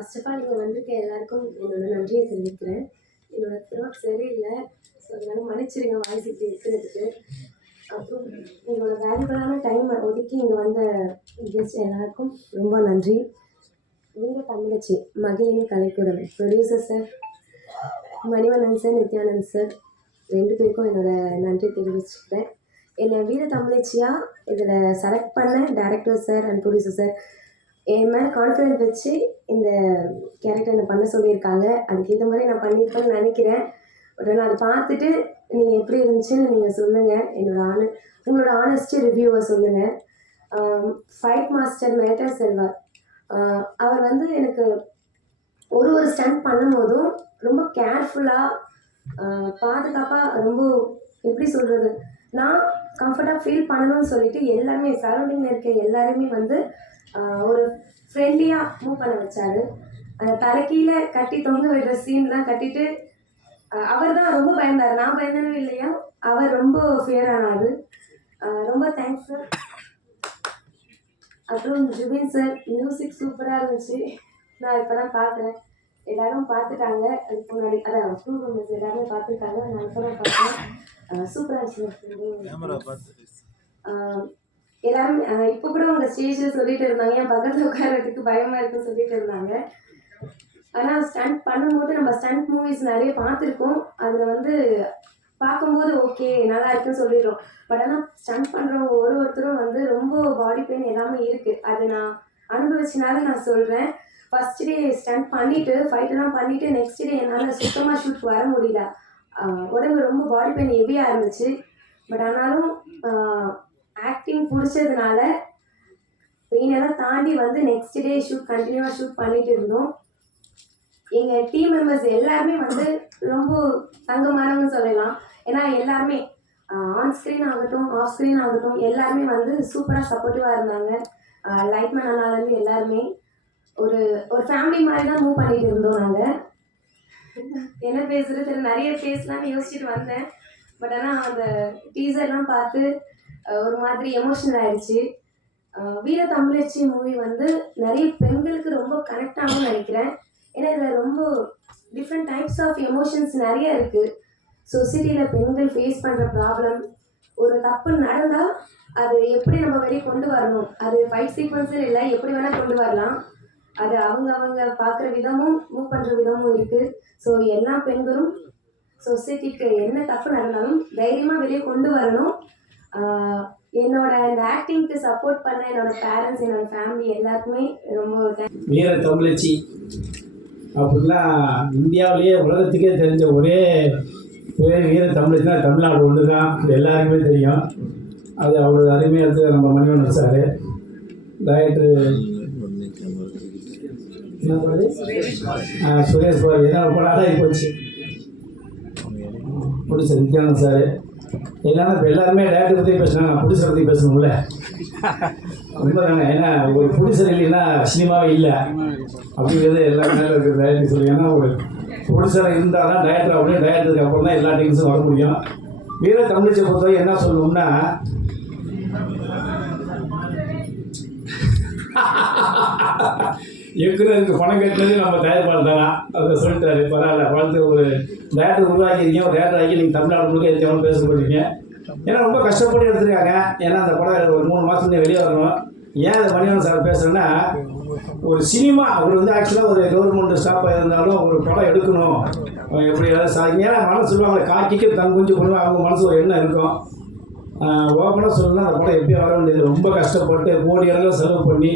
First of all இங்கே வந்திருக்க எல்லாருக்கும் என்னோட நன்றியை தெரிவிக்கிறேன். என்னோட த்ரோட் சரியில்லை. ஸோ அதனால மன்னிச்சிடுங்க வாய்ஸ் இப்படி இருக்கிறதுக்கு. அப்புறம் என்னோட வேல்யூபிளான டைமை ஒதுக்கி இங்கே வந்த கெஸ்ட் எல்லாருக்கும் ரொம்ப நன்றி. Veera Tamizhachi Magizhini Kalaikoodam producer sir Manivannan sir Nithyanand sir ரெண்டு பேருக்கும் என்னோடய நன்றி தெரிவிச்சுக்கிறேன். என்னை வீர தமிழச்சியாக இதில் செலக்ட் பண்ண director sir and producer sir என் மேலே கான்ஃபிடென்ட் வச்சு இந்த கேரக்டர் என்னை பண்ண சொல்லியிருக்காங்க. அதுக்கேற்ற மாதிரி நான் பண்ணியிருப்பேன்னு நினைக்கிறேன். பட் நான் அதை பார்த்துட்டு நீங்கள் எப்படி இருந்துச்சுன்னு நீங்கள் சொல்லுங்கள் என்னோட ஆன உங்களோட ஆனஸ்டி ரிவ்யூவை சொல்லுங்கள் ஃபைட் மாஸ்டர் மேட்டா செல்வார் அவர் வந்து எனக்கு ஒரு ஒரு ஸ்டண்ட் பண்ணும்போதும் ரொம்ப கேர்ஃபுல்லாக பாதுகாப்பாக ரொம்ப எப்படி சொல்கிறது நான் கம்ஃபர்ட்டாக ஃபீல் பண்ணணும்னு சொல்லிட்டு எல்லாருமே சரௌண்டிங்கில் இருக்க எல்லாருமே வந்து ஒரு ஃப்ரெண்ட்லியாக மூவ் பண்ண வச்சாரு. அந்த தலைக்கீழ கட்டி தொங்க விடுற சீன்லாம் கட்டிட்டு அவர் தான் ரொம்ப பயந்தார். நான் பயந்தனவே இல்லையா? அவர் ரொம்ப ஃபியர் ஆனாரு. ரொம்ப தேங்க்ஸ் சார் அப்புறம் ஜுபின் சார் மியூசிக் சூப்பராக இருந்துச்சு. நான் இப்போ தான் பார்க்குறேன் எல்லாரும் பார்த்துட்டாங்க அதுக்கு முன்னாடி அதான் டூ மெம்பர்ஸ் எல்லாருமே பார்த்துருக்காங்க நான் இப்போ தான் பார்த்தேன் சூப்பராக இருந்துச்சு. எல்லாரும் இப்போ கூட அவங்க ஸ்டேஜில் சொல்லிட்டு இருந்தாங்க. என் பக்கத்தில் உட்கார்றதுக்கு பயமாக இருக்குன்னு சொல்லிட்டு இருந்தாங்க. ஆனால் ஸ்டண்ட் பண்ணும்போது நம்ம ஸ்டண்ட் மூவிஸ் நிறைய பார்த்துருக்கோம். அதில் வந்து பார்க்கும்போது ஓகே நல்லா இருக்குன்னு சொல்லிடுறோம். பட் ஆனால் ஸ்டண்ட் பண்ணுறவங்க ஒரு ஒருத்தரும் வந்து ரொம்ப பாடி பெயின் எல்லாமே இருக்குது அது நான் அனுபவிச்சனால நான் சொல்கிறேன் ஃபர்ஸ்ட் டே ஸ்டண்ட் பண்ணிவிட்டு ஃபைட்டெல்லாம் பண்ணிவிட்டு நெக்ஸ்ட் டே என்னால் சுத்தமாக ஷூட் வர முடியல. உடம்பு ரொம்ப பாடி பெயின் ஹெவியாக இருந்துச்சு. பட் ஆனாலும் ஆக்டிங் பிடிச்சதுனால மெயினெல்லாம் தாண்டி வந்து நெக்ஸ்ட் டே ஷூட் கண்டினியூவாக ஷூட் பண்ணிட்டு இருந்தோம். எங்கள் டீம் மெம்பர்ஸ் எல்லாருமே வந்து ரொம்ப தங்கமானவங்க சொல்லலாம். ஏன்னா எல்லாருமே ஆன் ஸ்க்ரீன் ஆகட்டும் ஆஃப் ஸ்க்ரீன் ஆகட்டும் எல்லாருமே வந்து சூப்பராக சப்போர்ட்டிவாக இருந்தாங்க. லைட் மேனாலேருந்து எல்லாருமே ஒரு ஒரு ஃபேமிலி மாதிரி தான் மூவ் பண்ணிட்டு இருந்தோம் நாங்கள் என்ன பேசுறது? நிறைய பேசலாம்னு யோசிச்சுட்டு வந்தேன். பட் ஆனால் அந்த டீசர்லாம் பார்த்து ஒரு மாதிரி எமோஷனல் ஆயிடுச்சு. வீர தமிழச்சி மூவி வந்து நிறைய பெண்களுக்கு ரொம்ப கனெக்ட் ஆகும்னு நினைக்கிறேன். ஏன்னா இதில் ரொம்ப டிஃப்ரெண்ட் டைப்ஸ் ஆஃப் எமோஷன்ஸ் நிறைய இருக்குது சொசைட்டியில் பெண்கள் ஃபேஸ் பண்ணுற ப்ராப்ளம் ஒரு தப்பு நடந்தால் அது எப்படி நம்ம வெளியே கொண்டு வரணும்? அது ஃபைட் சீக்வன்ஸில் இல்லை எப்படி வேணால் கொண்டு வரலாம். அது அவங்க அவங்க பார்க்குற விதமும் மூவ் பண்ணுற விதமும் இருக்குது ஸோ எல்லா பெண்களும் சொசைட்டிக்கு என்ன தப்பு நடந்தாலும் தைரியமாக வெளியே கொண்டு வரணும். என்னோட இந்த ஆக்டிங்க்கு சப்போர்ட் பண்ண என்னோட பேரண்ட்ஸ் என்னோட ஃபேமிலி எல்லாருக்குமே ரொம்ப thank- வீர தமிழச்சி அப்படின்னா இந்தியாவிலேயே உலகத்துக்கே தெரிஞ்ச ஒரே பேர் வீர தமிழச்சினா தமிழ்நாடு ஒன்று தான். இது எல்லாருக்குமே தெரியும். அது அவ்வளோ அருமையாக எடுத்து நம்ம மணிவண்ணன் சார் டயட்டு என்ன சுரேஷ் பாரு ஏன்னா ரொம்ப நாளாகி போச்சு. பிடிச்ச நித்யானந்த் சார். எல்லாரும் இப்போ எல்லாருமே டேரக்டர் பற்றி பேசுனாங்க நான் பிடிச்ச பற்றி பேசணும்ல. உண்மைதாங்க ஏன்னா ஒரு ப்ரொடியூசர் இல்லைன்னா சினிமாவே இல்லை. அப்படிங்கிறது எல்லா மேலே இருக்குது டேரக்டர் சொல்லி ஏன்னா ஒரு ப்ரொடியூசர் இருந்தால் தான் டேரக்டர் அப்படியே டேரக்டருக்கு அப்புறம் தான் எல்லா டீம்ஸும் வர முடியும். வீர தமிழிச்சை பொறுத்தவரை என்ன சொல்லணும்னா இருக்கிறதுக்கு பணம் கேட்டது நம்ம தயார்பாடு தானா? அதை சொல்லிட்டாரு. பரவாயில்ல. வளர்த்து ஒரு டேரக்டர் உருவாக்கியிருக்கீங்க. ஒரு டேரக்டர் ஆகி நீங்கள் தமிழ்நாடு முழுக்க எத்தனை பேச போறீங்க ஏன்னா ரொம்ப கஷ்டப்பட்டு எடுத்துருக்காங்க. ஏன்னா அந்த படம் ஒரு மூணு மாதத்துலேயே வெளியே வரணும். ஏன் அதை மணிவன் சார் பேசுகிறேன்னா ஒரு சினிமா அவர் வந்து ஆக்சுவலாக ஒரு கவர்மெண்ட் ஸ்டாஃபாக இருந்தாலும் ஒரு படம் எடுக்கணும். எப்படி ஏதாவது சாதிங்க ஏன்னா மனசு சொல்லுவாங்க காக்கிக்கு தன் குஞ்சு பண்ணுவாங்க அவங்க மனசு ஒரு எண்ணம் இருக்கும். ஓப்பனாக சொல்லணும்னா அந்த படம் எப்படியும் வர வேண்டியது. ரொம்ப கஷ்டப்பட்டு கோடி அளவில் செலவு பண்ணி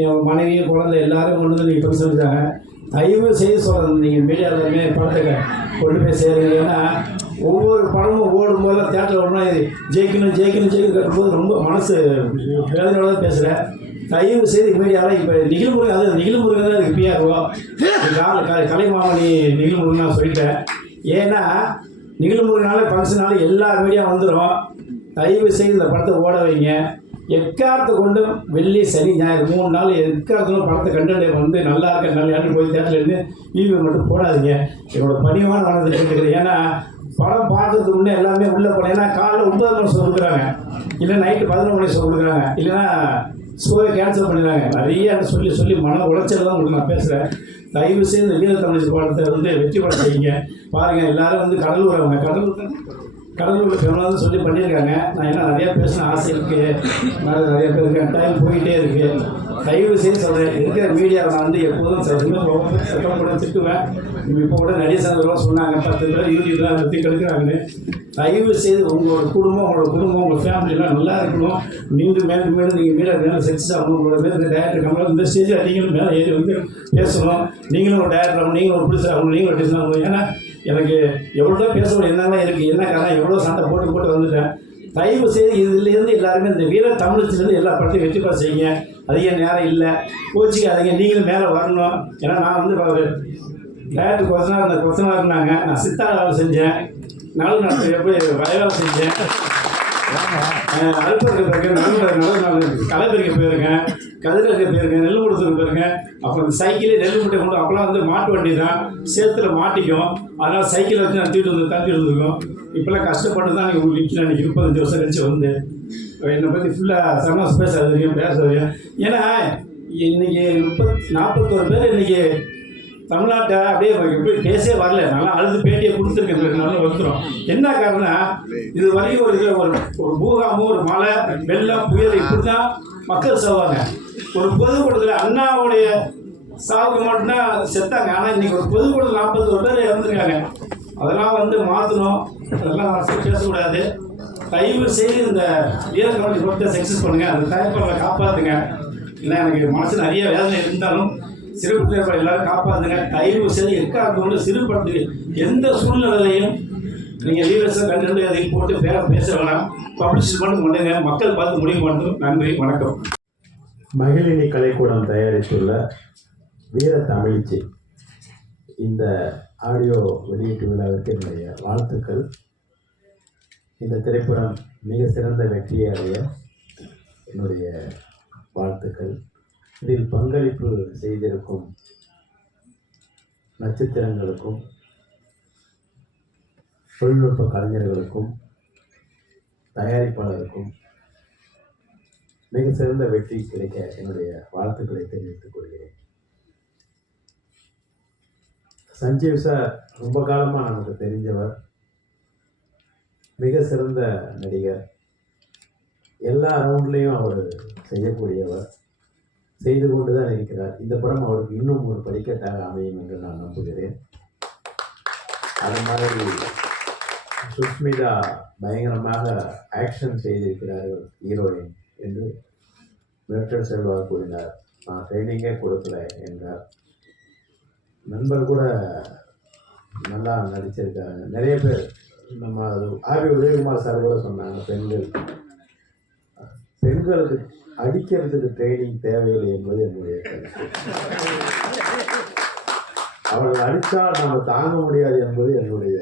என் மனைவி குழந்தை எல்லாரும் கொண்டு வந்து நீங்கள் சொல்லி சொல்லிட்டாங்க தயவு செய்து சொல்கிறது நீங்கள் மீடியா எல்லாருமே படத்துக்கு கொண்டு போய் சேருங்க. ஏன்னா ஒவ்வொரு படமும் ஓடும் போதெல்லாம் தேட்டரில் ஓடணும் இது ஜெயிக்கணும் ஜெயிக்கணும் ஜெயிக்கணும் கட்டும்போது ரொம்ப மனசு வேதனையோட தான் பேசுகிறேன் தயவு செய்து மீடியாவில் இப்போ நிகழ்முருகன் அது நிகழ்முருகன் தான் இதுக்கு பிஆர்ஓ கால கலை கலைமாமணி நிகழ்முருகன் நான் சொல்லிட்டேன். ஏன்னா நிகழ்முருகனால ஃபங்க்ஷனால எல்லா மீடியா வந்துடும் தயவு செய்து இந்த படத்தை ஓட வைங்க. எக்காரத்தை கொண்டு வெள்ளி சனி ஞாயிறு மூணு நாள் எக்காரத்திலும் படத்தை கண்டு வந்து நல்லா இருக்க நல்லா யாரும் போய் தேட்டரில் ஈவி மட்டும் போடாதீங்க. என்னோட பணியமான வளர்ந்து கேட்டுக்கிறேன் ஏன்னா படம் பார்க்கறதுக்கு முன்னே எல்லாமே உள்ளே போனேன் ஏன்னா காலைல ஒன்பது மணி சொல்லிக்கிறாங்க இல்லை நைட்டு பதினொன்று மணி சொல்லிக்கிறாங்க இல்லைன்னா ஷோவை கேன்சல் பண்ணிடுறாங்க. நிறைய சொல்லி சொல்லி மன உளைச்சல் தான் உங்களுக்கு நான் பேசுகிறேன் தயவு செய்து வீரத்தமிழ் படத்தை வந்து வெற்றி பட செய்யுங்க. பாருங்கள் எல்லாரும் வந்து கடலூர் அவங்க. கடலூர் தானே? கடலூர் ஃபேமலாக சொல்லி பண்ணியிருக்காங்க. நான் என்ன நிறையா பேசின ஆசை இருக்குது நிறைய நிறைய பேர் இருக்கேன் டைம் போயிட்டே இருக்குது தயவு செய்து சொல்கிறேன் இருக்கிற மீடியாவை நான் வந்து எப்போதும் சட்டம் கூட திட்டுவேன். இப்போ கூட நிறைய சந்தர்ப்பம் சொன்னாங்க பத்து பேர் இருபது தான் பற்றி கெடுக்கிறாங்கன்னு தயவு செய்து உங்களோட குடும்பம் உங்களோட குடும்பம் உங்கள் ஃபேமிலிலாம் நல்லா இருக்கணும். நீங்கள் மேலும் மேலும் நீங்கள் மீடியா மேலே சக்ஸஸ் ஆகணும் உங்களோட மேலே இந்த டேரக்டர் கம்மியாக இந்த ஸ்டேஜில் நீங்களும் மேலே ஏறி வந்து பேசணும். நீங்களும் ஒரு டேரக்டர் ஆகணும் நீங்களும் ஒரு பிடிச்சாகணும் நீங்களும் ஒரு டிசைன் ஆகணும். ஏன்னா எனக்கு எவ்வளோ பேசணும் என்னெல்லாம் இருக்குது என்ன காரணம் எவ்வளோ சண்டை போட்டு போட்டு வந்துட்டேன். தயவு செய்து இதுலேருந்து எல்லாருமே இந்த வீர தமிழத்திலேருந்து எல்லா படத்தையும் வெற்றி பெற செய்யுங்க. அதிக நேரம் இல்லை. கோச்சிக்காதீங்க. நீங்களும் மேலே வரணும். ஏன்னா நான் வந்து ஒரு டேரக்டர் கொசனா அந்த கொசனா இருந்தாங்க நான் சித்தார வேலை செஞ்சேன். நாலு நாட்டு எப்படி வயலாக செஞ்சேன். அல்பருக்கு போயிருக்கேன் நல்ல நல்ல நாள் களைப்பறிக்க போயிருக்கேன் கதிரக்க போயிருக்கேன் நெல் கொடுத்துட்டு போயிருக்கேன் அப்புறம் இந்த சைக்கிளே நெல் மூட்டை கொண்டு அப்போலாம் வந்து மாட்டு வண்டி தான் சேத்துல மாட்டிக்கும். அதனால் சைக்கிளை வச்சு நான் வந்து தள்ளிட்டு இருந்திருக்கோம் இப்போல்லாம் கஷ்டப்பட்டு தான் எனக்கு உங்களுக்கு நிற்கிறேன் எனக்கு வருஷம் கழிச்சு வந்து என்னை பற்றி ஃபுல்லாக சமாஸ் பேச தெரியும் பேச தெரியும் ஏன்னா இன்னைக்கு முப்பத் நாற்பத்தோரு பேர் இன்னைக்கு தமிழ்நாட்டை அப்படியே எப்படி பேசவே வரல. நல்லா அழுது பேட்டியை கொடுத்துருக்கேன் வந்துடும் என்ன காரணம் இது வரைக்கும் ஒரு இதில் ஒரு ஒரு பூகாமும் ஒரு மழை வெள்ளம் புயல் இப்படி தான் மக்கள் செல்வாங்க ஒரு பொதுக்கூட்டத்தில் அண்ணாவுடைய சாவுக்கு மட்டும்தான் செத்தாங்க. ஆனால் இன்னைக்கு ஒரு பொதுக்கூட்டத்தில் நாற்பத்தோரு பேர் இறந்துருக்காங்க. அதெல்லாம் வந்து மாற்றணும் அதெல்லாம் பேசக்கூடாது. தயவு செய்து இந்த வீரக்கவலை கொடுத்த சக்ஸஸ் பண்ணுங்கள் அந்த தயப்பை காப்பாற்றுங்க இல்லை எனக்கு மனசு நிறைய வேதனை இருந்தாலும் சிறு பிள்ளைகளை எல்லாரும் காப்பாதுங்க தயவு செய்து எக்காரணத்தோடு சிறு படத்துக்கு எந்த சூழ்நிலையிலையும் நீங்கள் லீடர்ஸை கண்டு அதை போட்டு பேர பேச வேணாம். பப்ளிஷ் பண்ணி பண்ணுங்க மக்கள் பார்த்து முடிவு பண்ணும் நன்றி வணக்கம். மகிழினி கலைக்கூடம் தயாரித்துள்ள வீர தமிழ்ச்சி இந்த ஆடியோ வெளியீட்டு விழாவிற்கு என்னுடைய வாழ்த்துக்கள். இந்த திரைப்படம் மிக சிறந்த வெற்றியை அடைய என்னுடைய வாழ்த்துக்கள். இதில் பங்களிப்பு செய்திருக்கும் நட்சத்திரங்களுக்கும் தொழில்நுட்ப கலைஞர்களுக்கும் தயாரிப்பாளருக்கும் மிக சிறந்த வெற்றி கிடைக்க என்னுடைய வாழ்த்துக்களை தெரிவித்துக் கொள்கிறேன். சஞ்சீவ் சார் ரொம்ப காலமாக நமக்கு தெரிஞ்சவர் மிக சிறந்த நடிகர் எல்லா ரவுண்ட்லேயும் அவர் செய்யக்கூடியவர். செய்து கொண்டு தான் இருக்கிறார். இந்த படம் அவருக்கு இன்னும் ஒரு படிக்கட்டாக அமையும் என்று நான் நம்புகிறேன். அது மாதிரி சுஷ்மிதா பயங்கரமாக ஆக்ஷன் செய்திருக்கிறார்கள் ஹீரோயின் என்று மிரட்டல் செல்வா கூறினார். நான் ட்ரைனிங்கே கொடுக்கல என்றார். நண்பர் கூட நல்லா நடிச்சிருக்காங்க. நிறைய பேர் நம்ம அது ஆர்வி உதயகுமார் சார் கூட சொன்னாங்க பெண்கள். பெண்களுக்கு அடிக்கிறதுக்கு ட்ரைனிங் தேவையில்லை என்பது என்னுடைய கருத்து. அவர்கள் அடித்தால் நாம் தாங்க முடியாது என்பது என்னுடைய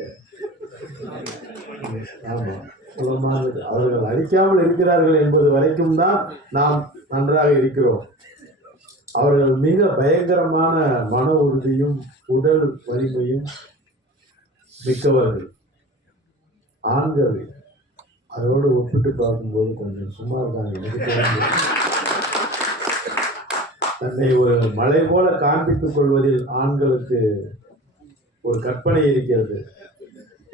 ஆமாம் சுலமானது அவர்கள் அடிக்காமல் இருக்கிறார்கள் என்பது வரைக்கும் தான் நாம் நன்றாக இருக்கிறோம். அவர்கள் மிக பயங்கரமான மன உறுதியும் உடல் வலிமையும் மிக்கவர்கள். ஆண்கள் அதோடு ஒப்பிட்டு பார்க்கும்போது கொஞ்சம் சுமார் தான் எனக்கு தன்னை ஒரு மலை போல காண்பித்துக் கொள்வதில் ஆண்களுக்கு ஒரு கற்பனை இருக்கிறது.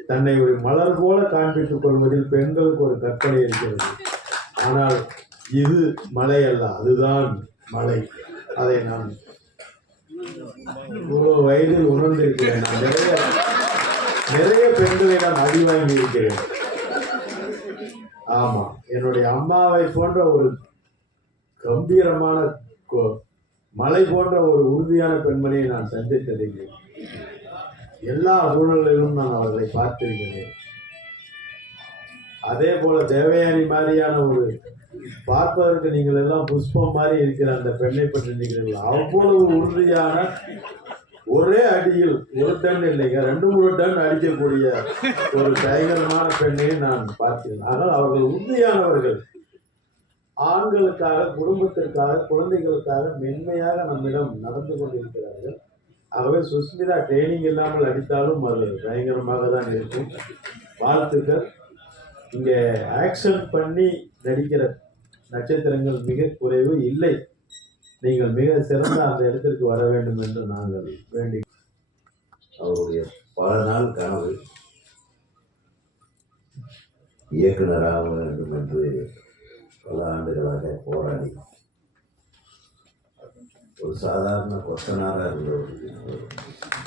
தன்னை ஒரு மலர் போல காண்பித்துக் கொள்வதில் பெண்களுக்கு ஒரு கற்பனை இருக்கிறது. ஆனால் இது மலை அல்ல அதுதான் மலை. அதை நான் இவ்வளவு வயதில் உணர்ந்திருக்கிறேன். நான் நிறைய நிறைய பெண்களை நான் அடி வாங்கி இருக்கிறேன். ஆமா. என்னுடைய அம்மாவை போன்ற ஒரு கம்பீரமான மலை போன்ற ஒரு உறுதியான பெண்மணியை நான் சந்தித்ததில்லை எல்லா சூழ்நிலையிலும் நான் அவர்களை பார்த்திருக்கிறேன். அதே போல தேவயானி மாதிரியான ஒரு பார்ப்பதற்கு நீங்கள் எல்லாம் புஷ்பம் மாதிரி இருக்கிற அந்த பெண்ணை பற்றி நீங்கள் அவ்வளவு உறுதியான ஒரே அடியில் ஒரு டன் இல்லைங்க ரெண்டு மூணு டன் அடிக்கக்கூடிய ஒரு பயங்கரமான பெண்ணை நான் பார்த்தேன். ஆனால் அவர்கள் உறுதியானவர்கள் ஆண்களுக்காக குடும்பத்திற்காக குழந்தைகளுக்காக மென்மையாக நம்மிடம் நடந்து கொண்டிருக்கிறார்கள். ஆகவே சுஸ்மிதா ட்ரைனிங் இல்லாமல் அடித்தாலும் அது பயங்கரமாக தான் இருக்கும். வாழ்த்துக்கள். இங்கே ஆக்ஷன் பண்ணி நடிக்கிற நட்சத்திரங்கள் மிக குறைவு இல்லை. நீங்கள் மிக சிறந்த அந்த இடத்திற்கு வர வேண்டும் என்று நாங்கள் வேண்டி அவருடைய பல நாள் கனவு இயக்குநராக வேண்டும் என்று பல ஆண்டுகளாக போராடி. ஒரு சாதாரண கொத்தனாராக இருந்தவர்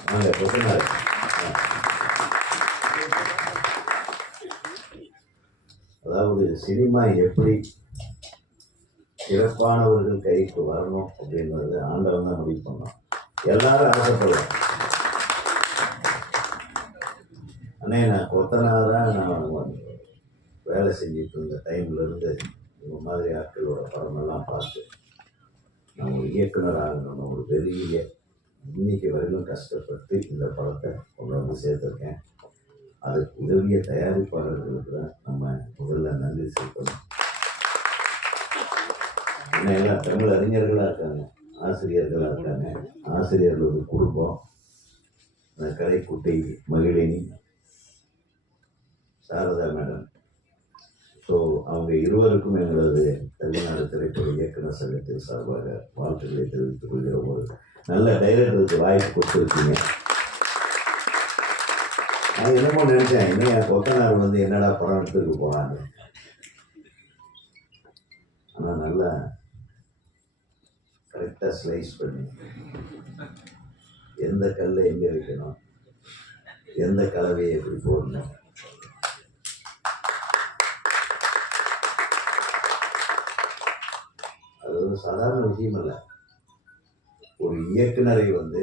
நாங்கள் கொத்தனார். அதாவது சினிமா எப்படி சிறப்பானவர்கள் கைக்கு வரணும் அப்படின்றது ஆண்டவன் தான் முடிவு பண்ணோம் எல்லாரும் ஆசைப்படுவோம் அண்ணே நான் கொத்தனாராக நான் வேலை செஞ்சுட்டு இருந்த டைம்ல இருந்து இந்த மாதிரி ஆட்களோட படமெல்லாம் பார்த்து நான் ஒரு இயக்குனர் ஆகணும்னு ஒரு பெரிய இன்னைக்கு வரையிலும் கஷ்டப்பட்டு இந்த படத்தை கொண்டு வந்து சேர்த்துருக்கேன். அதுக்கு உதவிய தயாரிப்பாளர்களுக்கு தான் நம்ம முதல்ல நன்றி செலுத்தணும். எல்லாம் தமிழ் அறிஞர்களாக இருக்காங்க ஆசிரியர்களாக இருக்காங்க. ஆசிரியர்களது குடும்பம். அந்த கலைக்குட்டை மகிழினி சாரதா மேடம். ஸோ அவங்க இருவருக்கும் எங்களது தமிழ்நாடு திரைப்பட இயக்குனர் சங்கத்தின் சார்பாக வாழ்த்துக்களை தெரிவித்துக் கொள்கிற ஒரு நல்ல டைரக்டருக்கு வாய்ப்பு கொடுத்துருக்கீங்க. நான் என்னமோ நினைச்சேன் இன்னும் என் கொத்தனார் வந்து என்னடா படம் எடுத்துக்க போகிறாங்க ஆனால் நல்லா கரெக்டாக ஸ்லைஸ் பண்ணி. எந்த கல்லை எங்கே வைக்கணும்? எந்த கலவையை எப்படி போடணும்? அது ஒரு சாதாரண விஷயம் அல்ல. ஒரு இயக்குனரை வந்து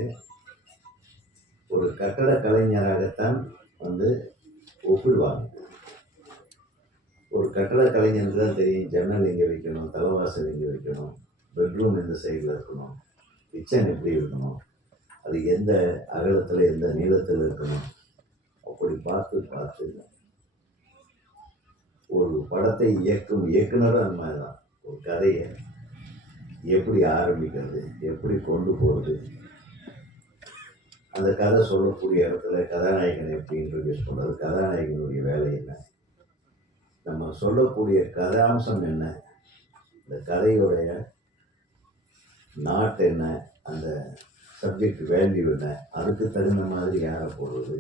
ஒரு கட்டட கலைஞராகத்தான் வந்து ஒப்பிடுவாங்க. ஒரு கட்டட கலைஞருக்கு தான் தெரியும் ஜன்னல் எங்கே வைக்கணும் தலைவாசல் எங்கே வைக்கணும் பெட்ரூம் எந்த சைடில் இருக்கணும். கிச்சன் எப்படி இருக்கணும்? அது எந்த அகலத்தில் எந்த நீளத்தில் இருக்கணும்? அப்படி பார்த்து பார்த்து. ஒரு படத்தை இயக்கும் இயக்குனராக அந்த மாதிரி தான் ஒரு கதையை எப்படி ஆரம்பிக்கிறது? எப்படி கொண்டு போகிறது அந்த கதை சொல்லக்கூடிய இடத்துல கதாநாயகனை எப்படி இன்ட்ரடியூஸ் பண்ணுறது கதாநாயகனுடைய வேலை என்ன? நம்ம சொல்லக்கூடிய கதாம்சம் என்ன? இந்த கதையுடைய நாட் என்ன அந்த சப்ஜெக்ட் வேல்யூ என்ன அதுக்கு தகுந்த மாதிரி யாரை போடுறது?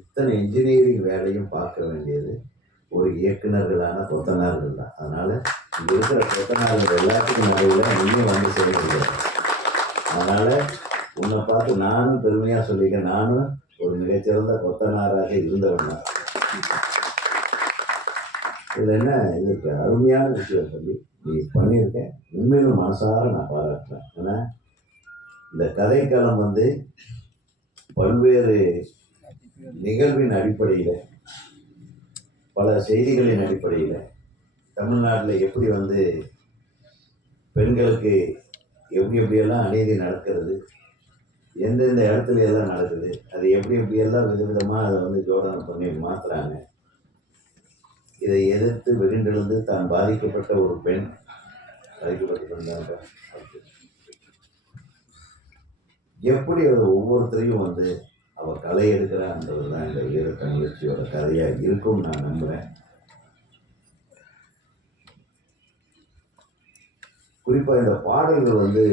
இத்தனை இன்ஜினியரிங் வேலையும் பார்க்க வேண்டியது ஒரு இயக்குநர்களான கொத்தனார்கள் தான். அதனால் இங்கே இருக்கிற கொத்தனார்கள் எல்லாத்துக்கும் நடுவில் நீயும் வந்து செய்ய முடியாது அதனால் உன்னை பார்த்து நானும் பெருமையாக சொல்லியிருக்கேன் நானும் ஒரு மிகச்சிறந்த கொத்தனாராக இருந்தவன் தான். இதில் என்ன இதுக்கு அருமையான விஷயம் சொல்லி நீ பண்ணியிருக்க. உண்மையிலும் மனசார நான் பாராட்டுறேன். ஏன்னா இந்த கதைக்களம் வந்து பல்வேறு நிகழ்வின் அடிப்படையில் பல செய்திகளின் அடிப்படையில் தமிழ்நாட்டில் எப்படி வந்து பெண்களுக்கு எப்படி எப்படியெல்லாம் அநீதி நடக்கிறது எந்தெந்த இடத்துல எல்லாம் நடக்குது அது எப்படி எப்படியெல்லாம் விதவிதமாக அதை வந்து ஜோடனை பண்ணி மாற்றுறாங்க இதை எதிர்த்து வெகுண்டெழுந்து தான் பாதிக்கப்பட்ட ஒரு பெண் பாதிக்கப்பட்டிருந்தாங்க. எப்படி அவர் ஒவ்வொருத்தரையும் வந்து அவள் களை எடுக்கிறான்றது தான் இந்த வீரத்தமிழச்சியோட கதையாக இருக்கும்னு நான் நம்புகிறேன் குறிப்பாக இந்த பாடல்கள் வந்து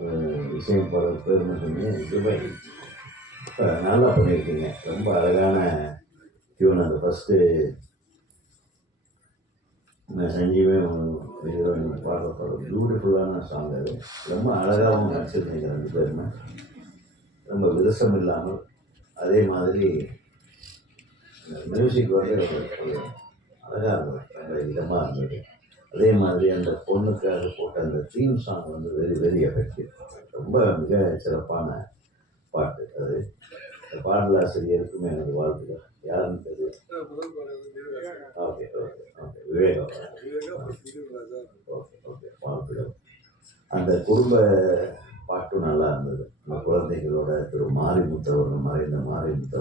அஹ், இசையமைப்பாளர் பேருந்து சொன்னீங்க துபாய் நல்லா பண்ணியிருக்கீங்க. ரொம்ப அழகான டியூன் அந்த ஃபஸ்ட்டு நான் ஹீரோயின் பாடுற பாடல் பியூட்டிஃபுல்லான சாங் அது ரொம்ப அழகாகவும் நடிச்சிருக்கீங்க ரெண்டு பேருமே ரொம்ப விரசம் இல்லாமல் அதே மாதிரி மியூசிக் வந்து அழகாக இருந்தது ரொம்ப இதமாக இருந்தது அதே மாதிரி அந்த பொண்ணுக்காக போட்ட அந்த தீம் சாங் வந்து வெரி வெரி எஃபெக்டிவ் ரொம்ப மிக சிறப்பான பாட்டு அது பாடலாசிரியருக்குமே எனது வாழ்த்துக்கள். யாருன்னு தெரியும் okay okay okay. Viveka okay okay. அந்த குடும்ப பாட்டும் நல்லா இருந்தது. நம்ம குழந்தைகளோட திரு மாறி அவர்கள் மறைந்த மாரிமுத்து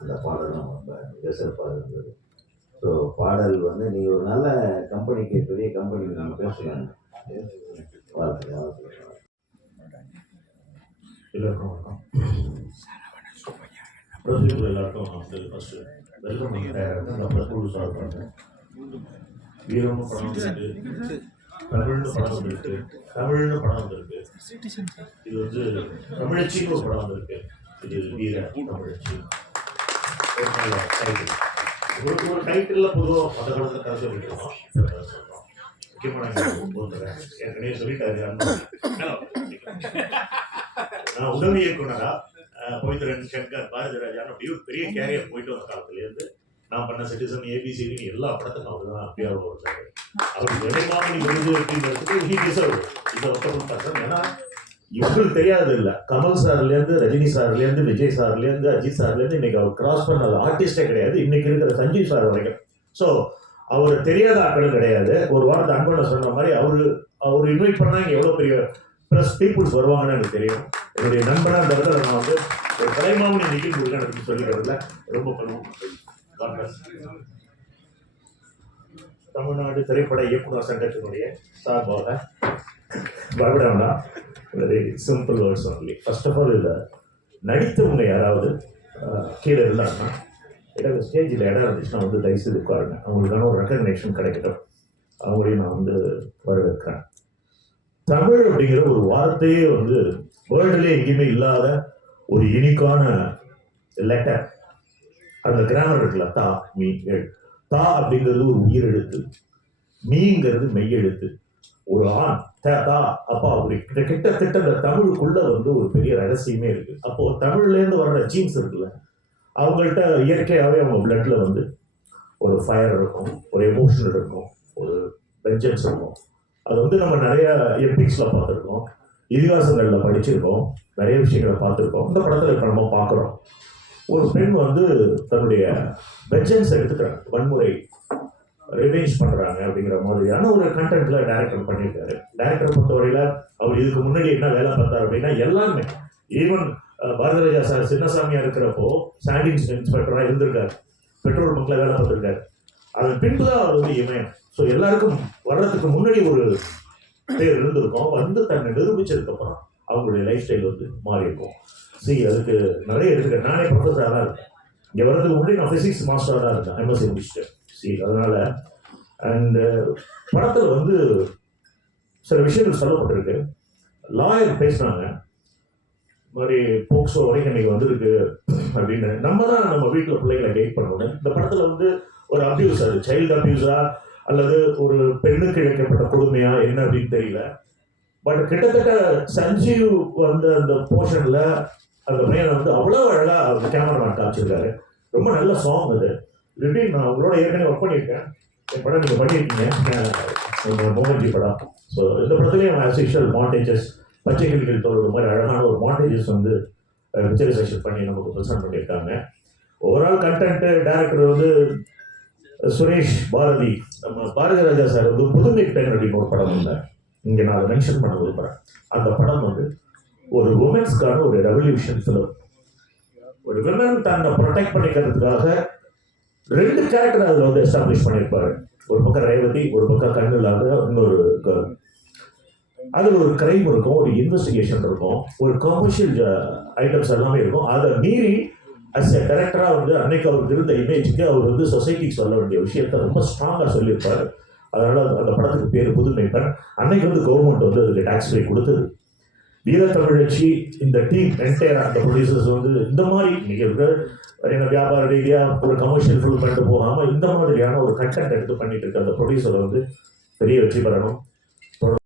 அந்த பாடலும் ரொம்ப மிக சிறப்பாக இருந்தது. ஸோ பாடல் வந்து நீங்கள் ஒரு நல்ல கம்பெனிக்கு பெரிய கம்பெனி நம்ம பேசுகிறாங்க வாழ்த்துக்கள் வாழ்த்துக்கள். எல்லாருக்கும் வணக்கம் எல்லாருக்கும் வந்து ஃபஸ்ட்டு நீங்கள் ப்ரெஸ் ஸ்டார்ட் பண்ணுறேன் படம் வந்திருக்கு தமிழ்னு படம் வந்திருக்கு தமிழ்னு படம் வந்திருக்கு இது வந்து தமிழச்சின்னு ஒரு படம் வந்திருக்கு இது வீர தமிழச்சி ஒரு டைட்டில் பொதுவாக மத கதை சொல்லிட்டு முக்கியமான ஏற்கனவே சொல்லிட்டாரு நான் உதவி இயக்குனரா பவித்ரன் சங்கர் பாரதிராஜான்னு அப்படி ஒரு பெரிய கேரியர் போயிட்டு வந்த காலத்துலேருந்து நான் பண்ண சிட்டிசன் ஏபிசிடி எல்லா படத்துக்கும் அவர் தான் அப்படியே வருவார் அவர் விரைவாமணி விருது அப்படிங்கிறதுக்கு ஹி டிசர்வ் பர்சன் ஏன்னா இவங்களுக்கு தெரியாது இல்லை கமல் சார்லேருந்து ரஜினி சார்லேருந்து விஜய் சார்லேருந்து அஜித் சார்லேருந்து இன்னைக்கு அவர் கிராஸ் பண்ண ஆர்டிஸ்டே கிடையாது இன்னைக்கு இருக்கிற சஞ்சீவ் சார் வரைக்கும் ஸோ அவர் தெரியாத ஆட்களும் கிடையாது. ஒரு வாரத்தை அன்பனை சொன்ன மாதிரி அவர் அவர் இன்வைட் பண்ணாங்க எவ்வளோ பெரிய ப்ளஸ் பீப்புள்ஸ் வருவாங்கன்னு எனக்கு தெரியும். என்னுடைய நண்பனாக இந்த இடத்துல நான் வந்து ஒரு கலைமாமணி நிகழ்ச்சி கொடுக்க எனக்கு சொல்லிக்கிறதுல ரொம்ப பண்ணுவோம். தமிழ்நாடு திரைப்பட இயக்குனர் சங்கத்தினுடைய சார்பாக பயப்பட வேண்டாம் very simple words only first of all இதில் நடித்தவங்க யாராவது கீழே இருந்தாங்கன்னா இடம் ஸ்டேஜில் இடம் இருந்துச்சுன்னா வந்து தயவுசெய்து உட்காருங்க. அவங்களுக்கான ஒரு ரெக்கக்னேஷன் கிடைக்கட்டும். அவங்களையும் நான் வந்து வரவேற்கிறேன். தமிழ் அப்படிங்கிற ஒரு வார்த்தையே வந்து வேர்ல்டுலேயே எங்கேயுமே இல்லாத ஒரு யூனிக்கான லெட்டர் அந்த கிராமர் இருக்குல்ல தா மீ எழு. தா அப்படிங்கிறது ஒரு உயிர் எழுத்து மீங்கிறது மெய்யெழுத்து. ஒரு ஆண் த தா அப்பா அப்படி. கிட்ட கிட்டத்தட்ட இந்த தமிழுக்குள்ள வந்து ஒரு பெரிய ரகசியமே இருக்கு. அப்போ தமிழ்லேருந்து வர்ற ஜீன்ஸ் இருக்குல்ல அவங்கள்ட்ட இயற்கையாகவே அவங்க பிளட்டில் வந்து ஒரு ஃபயர் இருக்கும் ஒரு எமோஷனல் இருக்கும் ஒரு வெஞ்சன்ஸ் இருக்கும். அது வந்து நம்ம நிறைய எபிக்ஸில் பார்த்துருக்கோம் இதிகாசங்களில் படிச்சிருக்கோம் நிறைய விஷயங்களை பார்த்துருக்கோம். இந்த படத்தில் இப்போ நம்ம பார்க்குறோம். ஒரு பெண் வந்து தன்னுடைய வெஞ்சன்ஸ் எடுத்துக்கிறாங்க வன்முறை ரிவெஞ்ச் பண்ணுறாங்க அப்படிங்கிற மாதிரியான ஒரு கண்டென்ட்ல டேரக்டர் பண்ணியிருக்காரு. டேரக்டர் பொறுத்தவரையில் அவர் இதுக்கு முன்னாடி என்ன வேலை பார்த்தார் அப்படின்னா எல்லாமே ஈவன் பாரதராஜா சார் சின்னசாமியாக இருக்கிறப்போ சாண்டின்ஸ் இன்ஸ்பெக்டராக இருந்திருக்காரு. பெட்ரோல் பங்கில் வேலை பார்த்துருக்காரு. அதன் பின்பு தான் அவர் வந்து இமயம். ஸோ எல்லாருக்கும் வர்றதுக்கு முன்னாடி ஒரு பேர் இருந்திருக்கும். வந்து தன்னை நிரூபிச்சதுக்கப்புறம் அவங்களுடைய லைஃப் ஸ்டைல் வந்து மாறி இருக்கும் சி அதுக்கு நிறைய இருக்கு நானே ப்ரொஃபஸராக தான் இருக்கேன். இங்கே வர்றதுக்கு முன்னாடி நான் ஃபிசிக்ஸ் மாஸ்டராக தான் இருக்கேன். எம்எஸ்சி முடிச்சுட்டு. சி அதனால் அண்ட் படத்தில் வந்து சில விஷயங்கள் சொல்லப்பட்டிருக்கு. லாயர் பேசுனாங்க. மாதிரி போக்சோ வரைக்கும் இன்னைக்கு வந்திருக்கு அப்படின்னு. நம்ம தான் நம்ம வீட்டில் பிள்ளைகளை கைட் பண்ணணும் இந்த படத்தில் வந்து ஒரு அப்யூஸ் அது சைல்டு அப்யூஸா அல்லது ஒரு பெண்ணுக்கு இழைக்கப்பட்ட கொடுமையா என்ன அப்படின்னு தெரியல. பட் கிட்டத்தட்ட சஞ்சீவ் வந்த அந்த போர்ஷன்ல அந்த பையனை வந்து அவ்வளோ அழகா அந்த கேமராமேன் காமிச்சிருக்காரு. ரொம்ப நல்ல சாங் அது. ரிட்டீன் நான் உங்களோட ஏற்கனவே ஒர்க் பண்ணியிருக்கேன். என் படம் நீங்கள் பண்ணியிருக்கீங்க. மோகன்ஜி படம். ஸோ இந்த படத்துலேயும் ஆஸ் யூஷுவல் மாண்டேஜஸ் பச்சை கிளிகள் தோல்வது மாதிரி அழகான ஒரு மாண்டேஜஸ் வந்து பிக்சரைசேஷன் பண்ணி நமக்கு ப்ரெசென்ட் பண்ணியிருக்காங்க. ஓவரால் கண்டென்ட் டேரக்டர் வந்து சுரேஷ் பாரதி. நம்ம பாரதி ராஜா சார் வந்து புதுமை டைம் அப்படின்னு ஒரு படம் வந்தார். இங்கே நான் அதை மென்ஷன் பண்ண விரும்புகிறேன் அந்த படம் வந்து ஒரு உமன்ஸ்க்கான ஒரு ரெவல்யூஷன் ஃபிலிம் ஒரு விமன் தன்னை ப்ரொடெக்ட் பண்ணிக்கிறதுக்காக ரெண்டு கேரக்டர் அதில் வந்து எஸ்டாப்ளிஷ் பண்ணியிருப்பாரு. ஒரு பக்கம் ரேவதி ஒரு பக்கம் கண்ணு இல்லாத இன்னொரு girl. அதில் ஒரு கிரைம் இருக்கும் ஒரு இன்வெஸ்டிகேஷன் இருக்கும் ஒரு கமர்ஷியல் ஐட்டம்ஸ் uh, எல்லாமே இருக்கும். அதை மீறி அஸ் எ டேரக்டராக வந்து அன்னைக்கு அவருக்கு இருந்த இமேஜுக்கு அவர் வந்து சொசைட்டிக்கு சொல்ல வேண்டிய விஷயத்த ரொம்ப ஸ்ட்ராங்காக சொல்லியிருப்பார். அதனால் அந்த- படத்துக்கு பேர் புதுமை பெண் அன்னைக்கு வந்து கவர்மெண்ட் வந்து அதுக்கு டேக்ஸ் ரேட் கொடுத்தது. வீரத்தமிழச்சி இந்த டீம் என்டையர் அந்த ப்ரொடியூசர்ஸ் வந்து இந்த மாதிரி நீங்கள் என்ன வியாபார ரீதியாக ஒரு கமர்ஷியல் ஃபில் பண்ணிட்டு போகாமல் இந்த மாதிரியான ஒரு கண்டென்ட் எடுத்து பண்ணிட்டு இருக்க அந்த ப்ரொடியூசரை வந்து பெரிய வெற்றி பெறணும்.